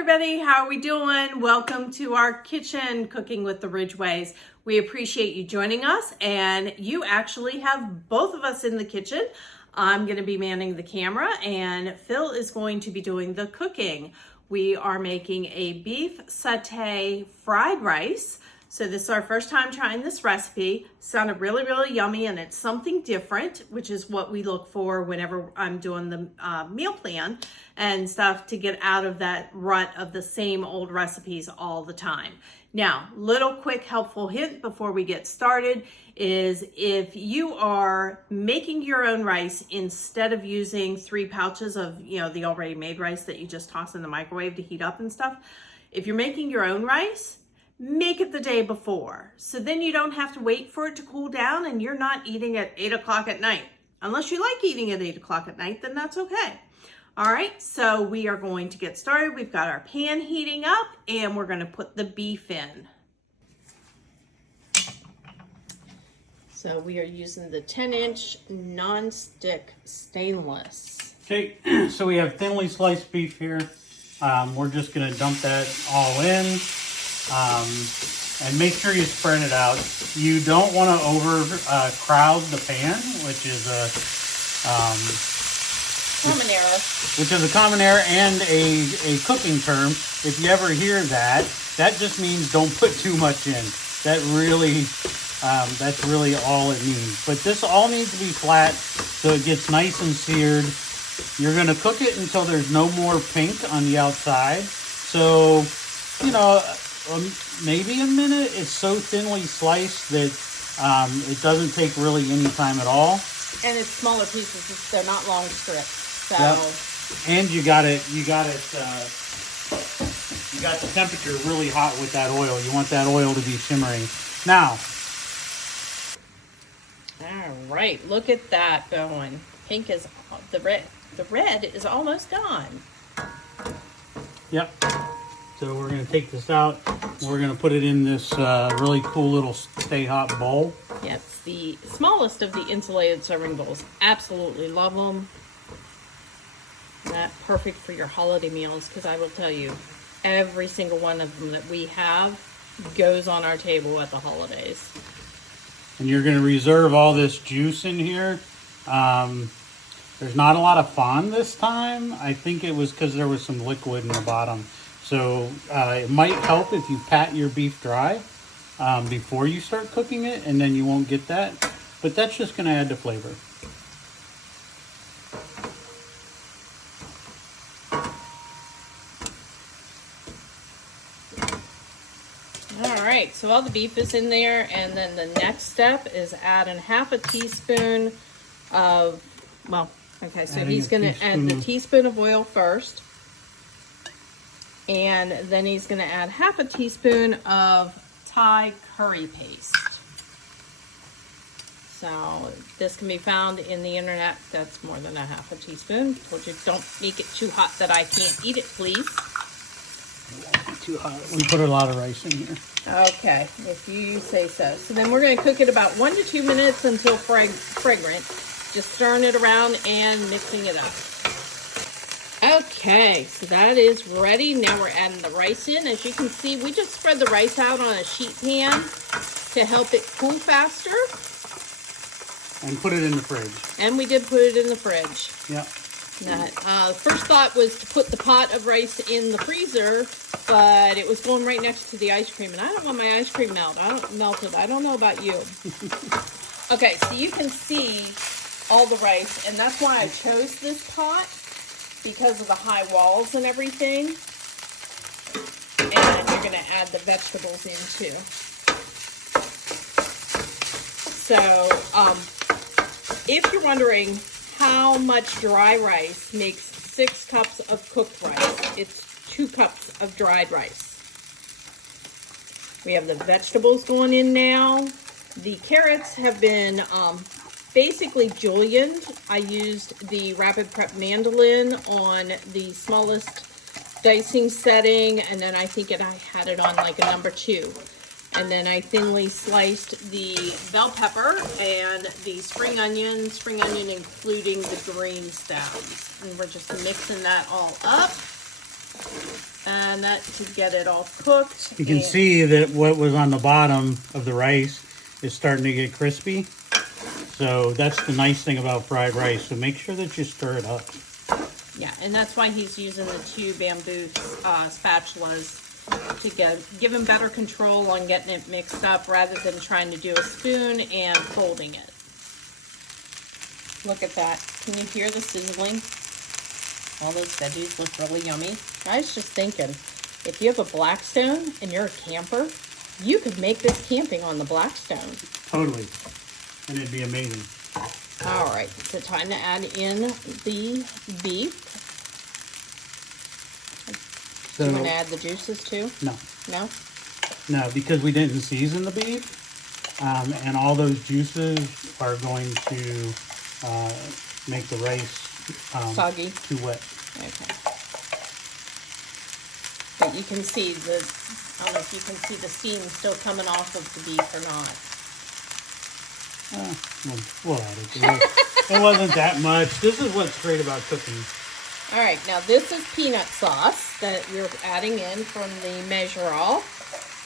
everybody, how are we doing? Welcome to our kitchen, Cooking with the Ridgeways. We appreciate you joining us, and you actually have both of us in the kitchen. I'm going to be manning the camera, and Phil is going to be doing the cooking. We are making a beef satay fried rice. So this is our first time trying this recipe. Sounded really, really yummy, and it's something different, which is what we look for whenever I'm doing the meal plan and stuff, to get out of that rut of the same old recipes all the time. Now, little quick helpful hint before we get started is if you are making your own rice, instead of using 3 pouches of, the already made rice that you just toss in the microwave to heat up and stuff, if you're making your own rice, make it the day before. So then you don't have to wait for it to cool down and you're not eating at 8 o'clock at night. Unless you like eating at 8 o'clock at night, then that's okay. All right, so we are going to get started. We've got our pan heating up and we're gonna put the beef in. So we are using the 10-inch non-stick stainless. Okay, so we have thinly sliced beef here. We're just gonna dump that all in. And make sure you spread it out. You don't want to crowd the pan, which is a common error and a cooking term. If you ever hear that, that just means don't put too much in. That's really all it means. But this all needs to be flat so it gets nice and seared. You're going to cook it until there's no more pink on the outside. So, maybe a minute. It's so thinly sliced that it doesn't take really any time at all. And it's smaller pieces; they're not long strips. So. Yep. And you got the temperature really hot with that oil. You want that oil to be shimmering. Now. All right, look at that going. Pink is the red. The red is almost gone. Yep. So we're going to take this out. We're going to put it in this really cool little Stay Hot bowl. Yeah, it's the smallest of the insulated serving bowls. Absolutely love them. That's perfect for your holiday meals, because I will tell you, every single one of them that we have goes on our table at the holidays. And you're going to reserve all this juice in here. There's not a lot of fond this time. I think it was because there was some liquid in the bottom. So it might help if you pat your beef dry before you start cooking it, and then you won't get that. But that's just going to add to flavor. All right, so all the beef is in there, and then the next step is adding half a teaspoon of, he's going to add the teaspoon of oil first. And then he's going to add half a teaspoon of Thai curry paste. So this can be found in the internet. That's more than a half a teaspoon. Told you, don't make it too hot that I can't eat it, please. It won't be too hot. We put a lot of rice in here. Okay, if you say so. So then we're going to cook it about 1 to 2 minutes until fragrant. Just stirring it around and mixing it up. Okay, so that is ready. Now we're adding the rice in. As you can see, we just spread the rice out on a sheet pan to help it cool faster. And put it in the fridge. And we did put it in the fridge. Yep. First thought was to put the pot of rice in the freezer, but it was going right next to the ice cream, and I don't want my ice cream melted. I don't know about you. Okay, so you can see all the rice, and that's why I chose this pot, because of the high walls and everything. And you're going to add the vegetables in too. So, if you're wondering how much dry rice makes 6 cups of cooked rice, it's 2 cups of dried rice. We have the vegetables going in now. The carrots have been basically julienned. I used the Rapid Prep mandolin on the smallest dicing setting, and then I think I had it on like a number 2. And then I thinly sliced the bell pepper and the spring onion including the green stems. And we're just mixing that all up. And that should get it all cooked. You can see that what was on the bottom of the rice is starting to get crispy. So that's the nice thing about fried rice. So make sure that you stir it up. Yeah, and that's why he's using the 2 bamboo spatulas to give him better control on getting it mixed up rather than trying to do a spoon and folding it. Look at that. Can you hear the sizzling? All those veggies look really yummy. I was just thinking, if you have a blackstone and you're a camper, you could make this camping on the blackstone. Totally. And it'd be amazing. All right, so time to add in the beef. So, Do you want to add the juices too? No. No? No, because we didn't season the beef. And all those juices are going to make the rice soggy. Too wet. Okay. But you can see I don't know if you can see the steam still coming off of the beef or not. We'll add it. It wasn't that much. This is what's great about cooking. All right, now this is peanut sauce that you're adding in from the measure-all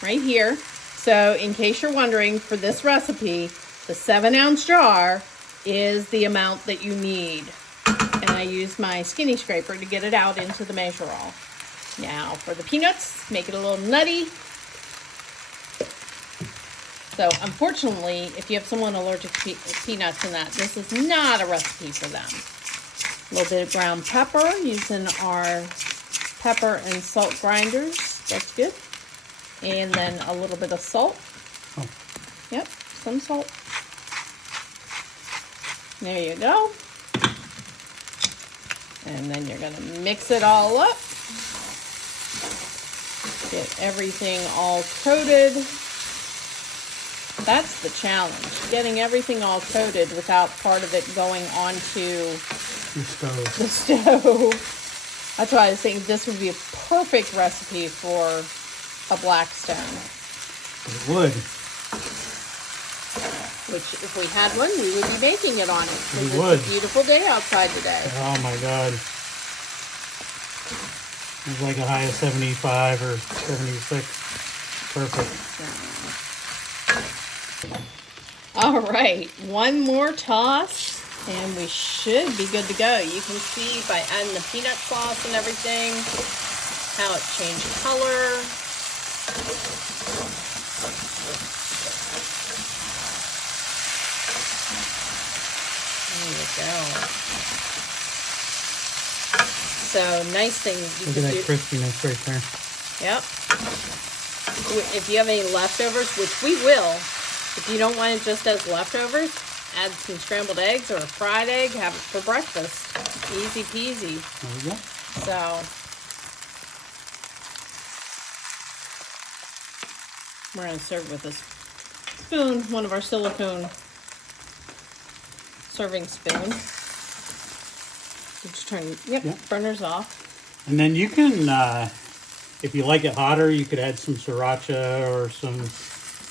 right here. So in case you're wondering, for this recipe, the 7-ounce jar is the amount that you need. And I use my skinny scraper to get it out into the measure-all. Now for the peanuts, make it a little nutty. So unfortunately, if you have someone allergic to peanuts and that, this is not a recipe for them. A little bit of ground pepper, using our pepper and salt grinders. That's good. And then a little bit of salt. Oh. Yep, some salt. There you go. And then you're going to mix it all up. Get everything all coated. That's the challenge, getting everything all coated without part of it going onto the stove. That's why I was thinking this would be a perfect recipe for a blackstone. It would. Which, if we had one, we would be making it on it. We would. It's a beautiful day outside today. Oh my God. It's like a high of 75 or 76. Perfect. All right, one more toss and we should be good to go. You can see by adding the peanut sauce and everything how it changed color. There you go. So nice thing you Look can at do. that crispiness right there. Yep. If you have any leftovers, which we will, if you don't want it just as leftovers, add some scrambled eggs or a fried egg, have it for breakfast. Easy peasy. There we go. So, we're going to serve with a spoon, one of our silicone serving spoon. Just turn, Yep. burners off. And then you can, if you like it hotter, you could add some sriracha or some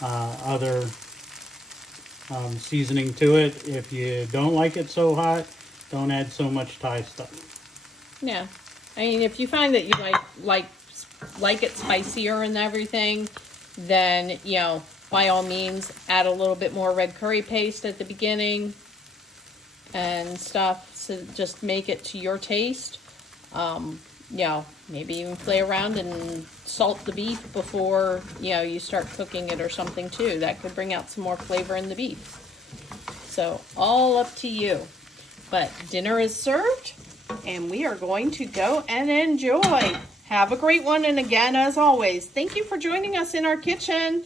other seasoning to it. If you don't like it so hot, don't add so much Thai stuff. Yeah. I mean, if you find that you like it spicier and everything, then, you know, by all means, add a little bit more red curry paste at the beginning and stuff. So just make it to your taste. You know, maybe even play around and salt the beef before, you know, you start cooking it or something too. That could bring out some more flavor in the beef. So all up to you. But dinner is served and we are going to go and enjoy. Have a great one. And again, as always, thank you for joining us in our kitchen.